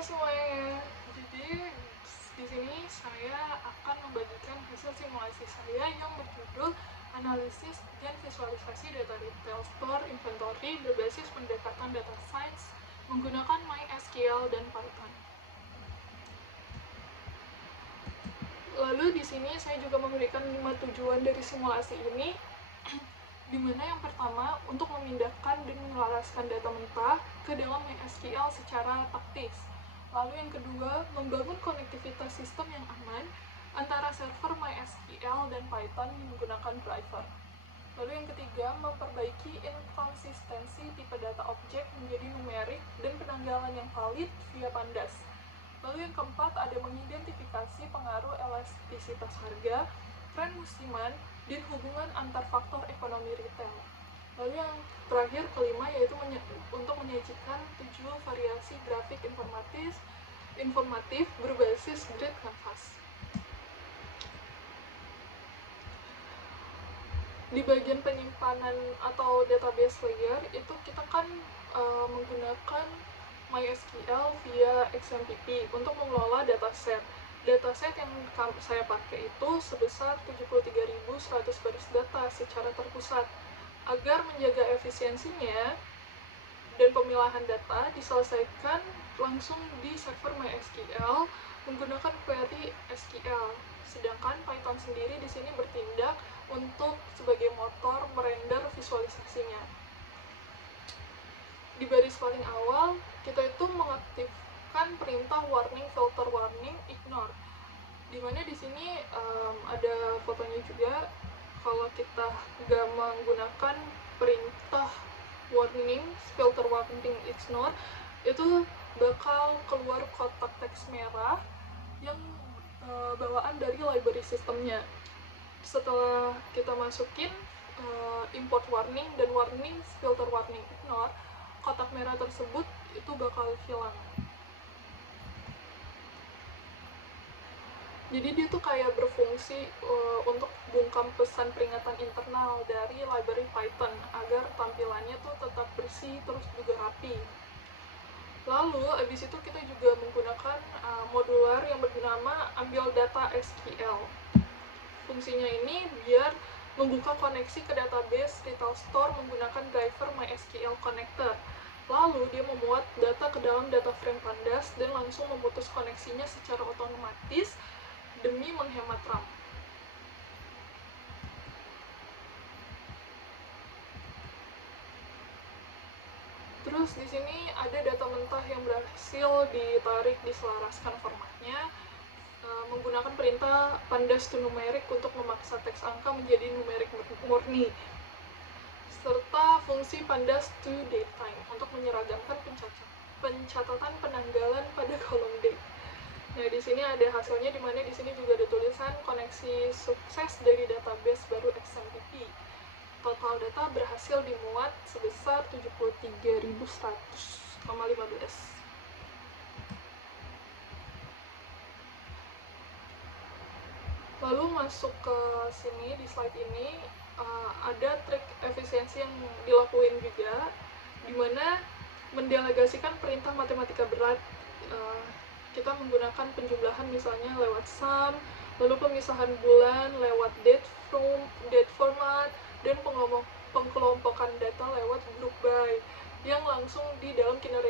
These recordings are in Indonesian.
semuanya. Jadi di sini saya akan membagikan hasil simulasi saya yang berjudul analisis dan visualisasi data retail store inventory berbasis pendekatan data science menggunakan MySQL dan Python. Lalu di sini saya juga memberikan 5 tujuan dari simulasi ini, di mana yang pertama untuk memindahkan dan menyelaraskan data mentah ke dalam MySQL secara taktis. Lalu yang kedua, membangun konektivitas sistem yang aman antara server MySQL dan Python menggunakan driver. Lalu yang ketiga, memperbaiki inkonsistensi tipe data objek menjadi numerik dan penanggalan yang valid via Pandas. Lalu yang keempat, ada mengidentifikasi pengaruh elastisitas harga, tren musiman, dan hubungan antar faktor ekonomi retail. Lalu yang terakhir, kelima, yaitu untuk menyajikan 7 variasi grafik informatif berbasis grid canvas. Di bagian penyimpanan atau database layer, itu kita kan menggunakan MySQL via XMPP untuk mengelola dataset. Dataset yang saya pakai itu sebesar 73.100 baris data secara terpusat. Agar menjaga efisiensinya dan pemilahan data diselesaikan langsung di server MySQL menggunakan query SQL. Sedangkan Python sendiri di sini bertindak untuk sebagai motor merender visualisasinya. Di baris paling awal, kita itu mengaktifkan perintah warning, filter warning, ignore. Dimana di sini ada fotonya juga. Kalau kita nggak menggunakan perintah warning, filter warning, ignore, itu bakal keluar kotak teks merah yang bawaan dari library sistemnya. Setelah kita masukin import warning dan warning, filter warning, ignore, kotak merah tersebut itu bakal hilang. Jadi dia tuh kayak berfungsi untuk bungkam pesan peringatan internal dari library Python agar tampilannya tuh tetap bersih terus juga rapi. Lalu abis itu kita juga menggunakan modular yang bernama ambil data SQL. Fungsinya ini biar membuka koneksi ke database retail store menggunakan driver MySQL connector. Lalu dia memuat data ke dalam data frame Pandas dan langsung memutus koneksinya secara otomatis demi menghemat RAM. Terus di sini ada data mentah yang berhasil ditarik diselaraskan formatnya menggunakan perintah Pandas to numeric untuk memaksa teks angka menjadi numerik murni, serta fungsi Pandas to datetime untuk menyeragamkan pencatatan penanggalan pada kolom date. Nah, di sini ada hasilnya, di mana di sini juga ada tulisan koneksi sukses dari database baru XMPP. Total data berhasil dimuat sebesar 73.100,15. Lalu masuk ke sini, di slide ini ada trik efisiensi yang dilakuin juga, di mana mendelegasikan perintah matematika berat. Kita menggunakan penjumlahan misalnya lewat sum, lalu pemisahan bulan lewat date format, dan pengkelompokan data lewat group by yang langsung di dalam kiner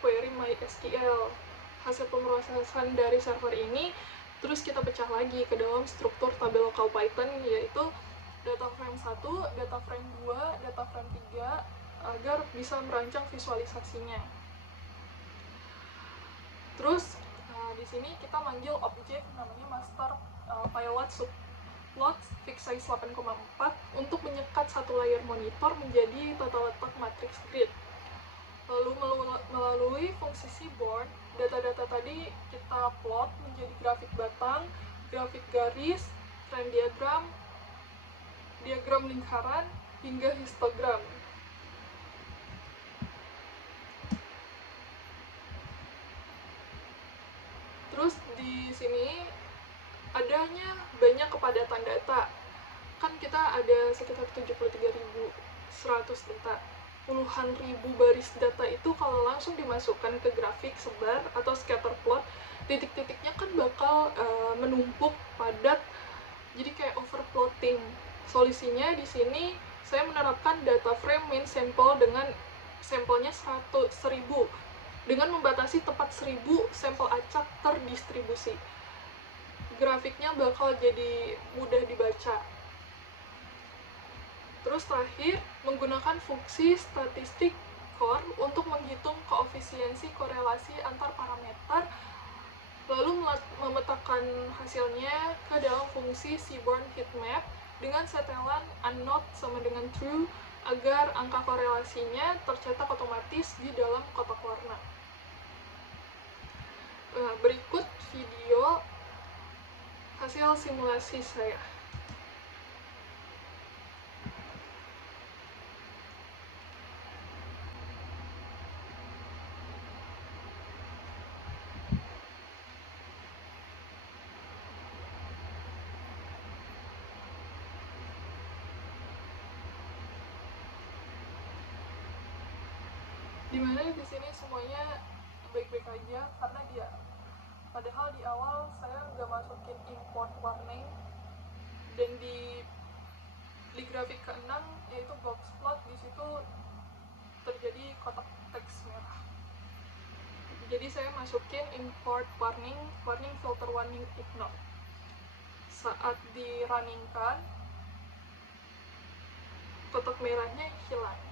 query MySQL. Hasil pemrosesan dari server ini terus kita pecah lagi ke dalam struktur tabel lokal Python, yaitu data frame 1, data frame 2, data frame 3 agar bisa merancang visualisasinya. Terus di sini kita manggil objek namanya master pilot subplot fixed size 8,4 untuk menyekat satu layer monitor menjadi tata letak matrix grid. Lalu melalui fungsi seaborn, data-data tadi kita plot menjadi grafik batang, grafik garis, trend diagram, diagram lingkaran, hingga histogram. Terus di sini adanya banyak kepadatan data. Kan kita ada sekitar 73.100 data. Puluhan ribu baris data itu kalau langsung dimasukkan ke grafik sebar atau scatter plot, titik-titiknya kan bakal menumpuk padat, jadi kayak overplotting. Solusinya di sini saya menerapkan data frame main sample dengan sampelnya 1000 dengan membatasi tepat 1000 sampel acak terdistribusi. Grafiknya bakal jadi mudah dibaca. Terus terakhir, menggunakan fungsi statistik core untuk menghitung koefisiensi korelasi antar parameter, lalu memetakan hasilnya ke dalam fungsi Seaborn heatmap dengan setelan unknown sama dengan true agar angka korelasinya tercetak otomatis di dalam kotak warna. Berikut video hasil simulasi saya. Dimana di sini semuanya baik-baik aja karena padahal di awal saya nggak masukin import warning, dan di grafik ke-6 yaitu box plot, di situ terjadi kotak teks merah. Jadi saya masukin import warning filter warning ignore. Saat di-runningkan, kotak merahnya hilang.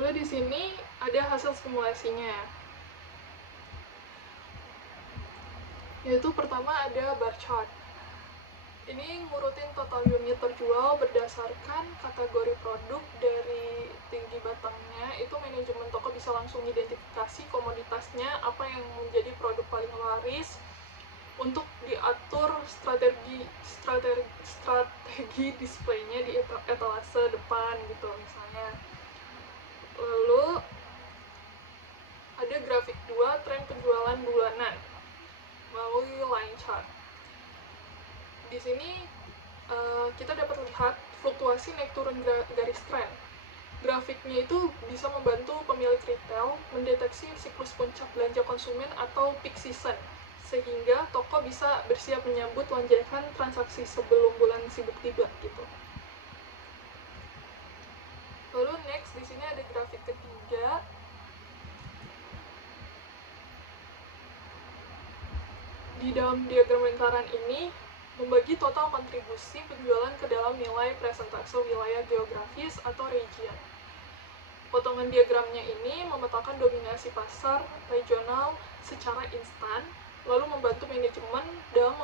Lalu di sini ada hasil simulasinya. Yaitu pertama ada bar chart. Ini ngurutin total unit terjual berdasarkan kategori produk dari tinggi batangnya. Itu manajemen toko bisa langsung identifikasi komoditasnya, apa yang menjadi produk paling laris, untuk diatur strategi displaynya di etalase depan gitu misalnya. Lalu ada grafik 2 tren penjualan bulanan melalui line chart. Di sini kita dapat lihat fluktuasi naik turun garis tren. Grafiknya itu bisa membantu pemilik retail mendeteksi siklus puncak belanja konsumen atau peak season, sehingga toko bisa bersiap menyambut lonjakan transaksi sebelum bulan sibuk tiba gitu. Lalu next di sini ada grafik ketiga. Di dalam diagram lingkaran ini membagi total kontribusi penjualan ke dalam nilai presentase wilayah geografis atau region. Potongan diagramnya ini memetakan dominasi pasar regional secara instan, lalu membantu manajemen dalam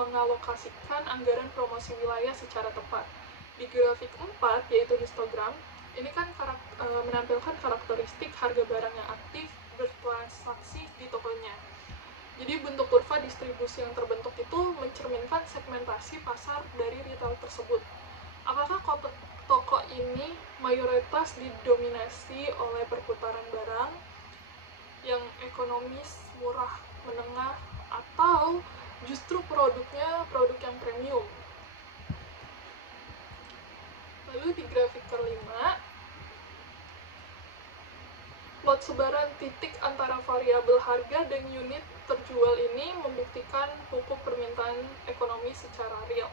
mengalokasikan anggaran promosi wilayah secara tepat. Di grafik 4, yaitu histogram, ini kan menampilkan karakteristik harga barang yang aktif bertransaksi di tokonya. Jadi bentuk kurva distribusi yang terbentuk itu mencerminkan segmentasi pasar dari retail tersebut. Apakah toko ini mayoritas didominasi oleh perputaran barang yang ekonomis, murah, menengah, atau justru produknya produk yang premium? Lalu di grafik kelima, plot sebaran titik antara variabel harga dan unit terjual ini membuktikan pupuk permintaan ekonomi secara real.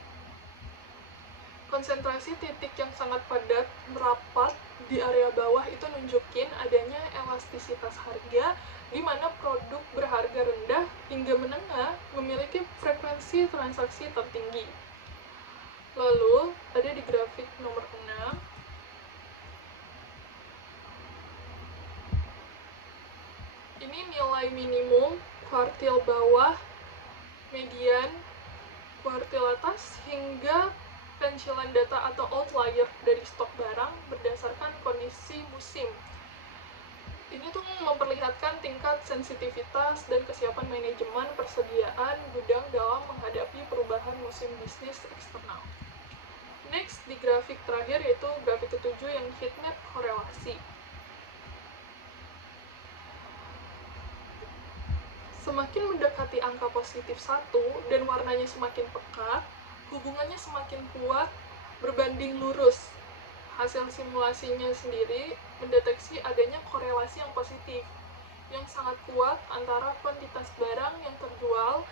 Konsentrasi titik yang sangat padat merapat di area bawah itu nunjukin adanya elastisitas harga, di mana produk berharga rendah hingga menengah memiliki frekuensi transaksi tertinggi. Lalu ada di grafik nomor 6, ini nilai minimum, kuartil bawah, median, kuartil atas, hingga pencilan data atau outlier dari stok barang berdasarkan kondisi musim. Ini tuh memperlihatkan tingkat sensitivitas dan kesiapan manajemen persediaan gudang dalam menghadapi perubahan musim bisnis eksternal. Next, di grafik terakhir yaitu grafik ke-7 yang heatmap korelasi. Semakin mendekati angka positif 1 dan warnanya semakin pekat, hubungannya semakin kuat berbanding lurus. Hasil simulasinya sendiri mendeteksi adanya korelasi yang positif yang sangat kuat antara kuantitas barang yang terjual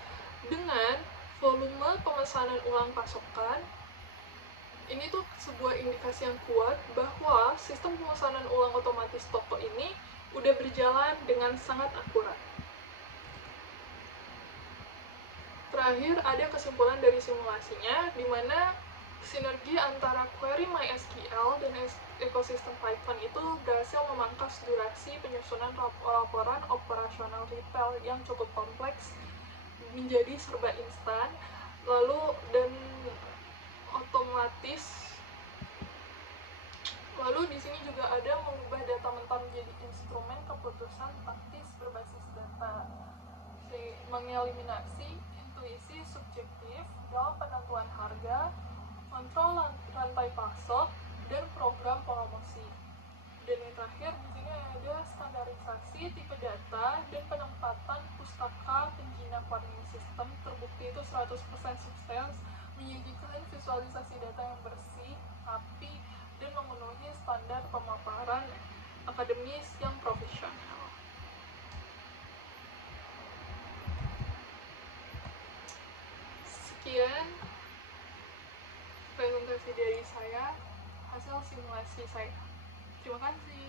dengan volume pemesanan ulang pasokan. Ini tuh sebuah indikasi yang kuat bahwa sistem pemesanan ulang otomatis toko ini udah berjalan dengan sangat akurat. Terakhir, ada kesimpulan dari simulasinya, di mana sinergi antara query MySQL dan ekosistem Python itu berhasil memangkas durasi penyusunan laporan operasional retail yang cukup kompleks menjadi serba instan, lalu dan otomatis. Lalu di sini juga ada mengubah data mentah menjadi instrumen keputusan taktis berbasis data, mengeliminasi intuisi subjektif dalam penentuan harga, kontrol rantai pasok, dan program promosi. Dan yang terakhir, di sini ada standarisasi tipe data dan penempatan pustaka penjinak warning system terbukti itu 100% sukses, menyajikan visualisasi data yang bersih, rapi, dan memenuhi standar pemaparan akademis yang profesional. Sekian presentasi dari saya, hasil simulasi saya. Terima kasih.